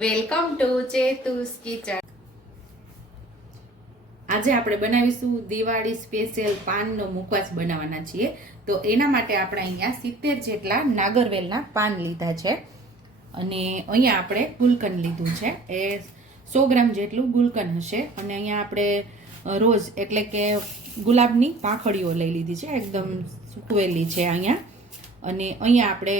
Welcome to ચેતુસ kitchen. આજે આપણે બનાવીશું દિવાળી સ્પેશિયલ પાનનો મુખવાસ બનાવવાના છીએ. તો એના માટે આપણે અહીંયા સિત્તેર જેટલા નાગરવેલના પાન લીધા છે. અને અહીંયા આપણે ગુલકન લીધું છે. એ સો ગ્રામ જેટલું ગુલકન હશે. અને અહીંયા આપણે રોજ એટલે કે ગુલાબની પાંખડીઓ લઈ લીધી છે. એકદમ સૂકવેલી છે અહીંયા. અને અહીંયા આપણે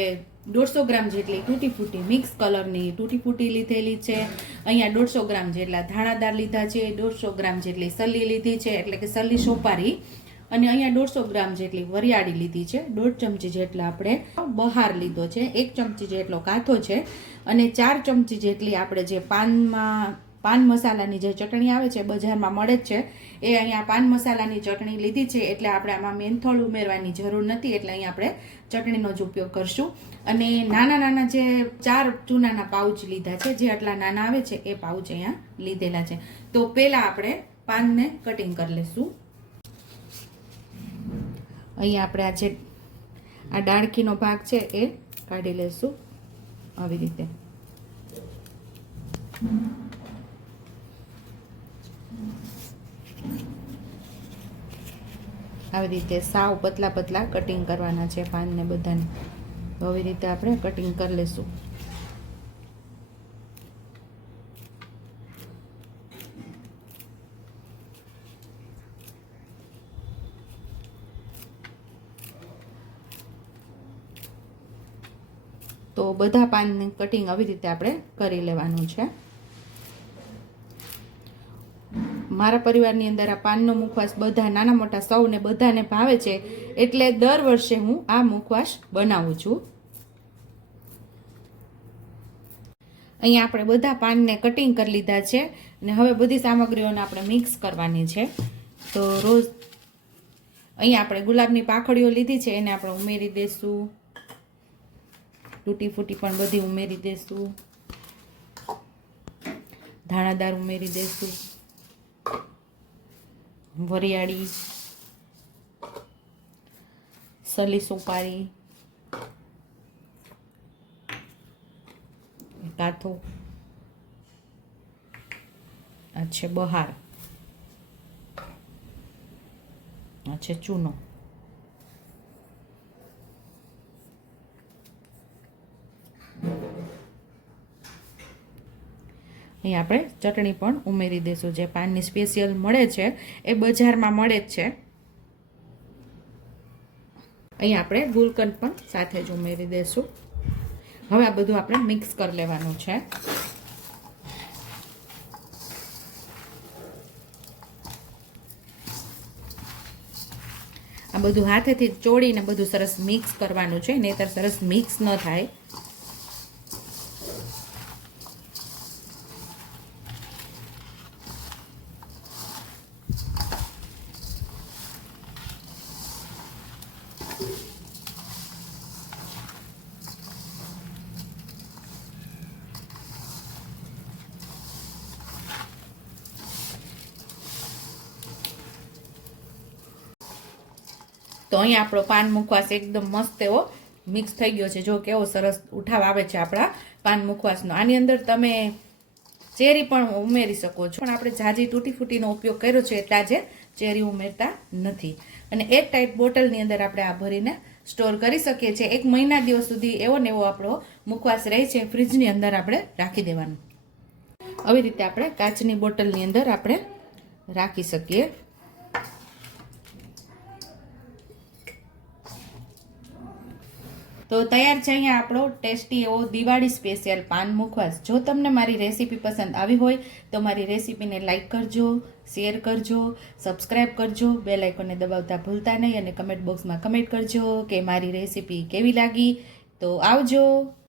દોઢસો ગ્રામ જેટલી તૂટી ફૂટી મિક્સ કલરની તૂટી ફૂટી લીધેલી છે. અહીંયા દોઢસો ગ્રામ જેટલા ધાણાદાર લીધા છે, દોઢસો ગ્રામ જેટલી સલ્લી લીધી છે, એટલે કે સલ્લી સોપારી. અને અહીંયા દોઢસો ગ્રામ જેટલી વરિયાળી લીધી છે. દોઢ ચમચી જેટલા આપણે બહાર લીધો છે, એક ચમચી જેટલો કાથો છે. અને ચાર ચમચી જેટલી આપણે જે પાનમાં પાન મસાલાની જે ચટણી આવે છે, બજારમાં મળે જ છે. એ અહીંયા પાન મસાલાની ચટણી લીધી છે, એટલે આપણે આમાં મેન્થોળ ઉમેરવાની જરૂર નથી, એટલે અહીંયા આપણે ચટણીનો જ ઉપયોગ કરશું. અને નાના નાના જે ચાર ચૂનાના પાઉચ લીધા છે, જે આટલા નાના આવે છે, એ પાઉચ અહીંયા લીધેલા છે. તો પહેલાં આપણે પાનને કટિંગ કરી લઈશું અહીંયા આપણે આ જે આ ડાળખીનો ભાગ છે, એ કાઢી લઈશું આવી રીતે. આવી રીતે સાવ પતલા પતલા કટિંગ કરવાના છે પાનને બધાને. તો આવી રીતે આપણે કટિંગ કરી લઈશું તો બધા પાનને કટિંગ આવી રીતે આપણે કરી લેવાનું છે. મારા પરિવારની અંદર આ પાનનો મુખવાસ બધા નાના મોટા સૌને બધાને ભાવે છે, એટલે દર વર્ષે હું આ મુખવાસ બનાવું છું. અહીંયા આપણે બધા પાનને કટિંગ કરી લીધા છે અને હવે બધી સામગ્રીઓને આપણે મિક્સ કરવાની છે. તો રોજ અહીંયા આપણે ગુલાબની પાખડીઓ લીધી છે, એને આપણે ઉમેરી દઈશું તૂટી ફૂટી પણ બધી ઉમેરી દઈશું ધાણાદાર ઉમેરી દઈશું વરિયાળી સલી સોપારી કાથો આ છે બહાર આ છે ચૂનો. અહીં આપણે ચટણી પણ ઉમેરી દઈશું જે પાનની સ્પેશિયલ મળે છે, એ બજારમાં મળે જ છે. અહીં આપણે ગુલકંદ પણ સાથે જ ઉમેરી દઈશું હવે આ બધું આપણે મિક્સ કરી લેવાનું છે. આ બધું હાથેથી ચોળીને બધું સરસ મિક્સ કરવાનું છે. નહીતર સરસ મિક્સ ન થાય. તો અહીંયા આપણો પાન મુખવાસ એકદમ મસ્ત એવો મિક્સ થઈ ગયો છે. જો કેવો સરસ ઉઠાવ આવે છે આપણા પાન મુખવાસનો. આની અંદર તમે ચેરી પણ ઉમેરી શકો છો. પણ આપણે જાજી તૂટી ફૂટીનો ઉપયોગ કર્યો છે એટલા જે ચેરી ઉમેરતા નથી. અને એક ટાઈપ બોટલની અંદર આપણે આ ભરીને સ્ટોર કરી શકીએ છીએ. એક મહિના દિવસ સુધી એવો ને એવો આપણો મુખવાસ રહે છે. ફ્રીજની અંદર આપણે રાખી દેવાનું. આવી રીતે આપણે કાચની બોટલની અંદર આપણે રાખી શકીએ. તો તૈયાર છે અહીંયા આપણો ટેસ્ટી એવો દિવાળી સ્પેશિયલ પાન મુખવાસ. જો તમને મારી રેસીપી પસંદ આવી હોય, તો મારી રેસીપીને લાઇક કરજો, શેર કરજો સબસ્ક્રાઈબ કરજો બે લાઇકોને દબાવતા ભૂલતા નહીં અને કમેન્ટ બોક્સમાં કમેન્ટ કરજો કે મારી રેસીપી કેવી લાગી. તો આવજો.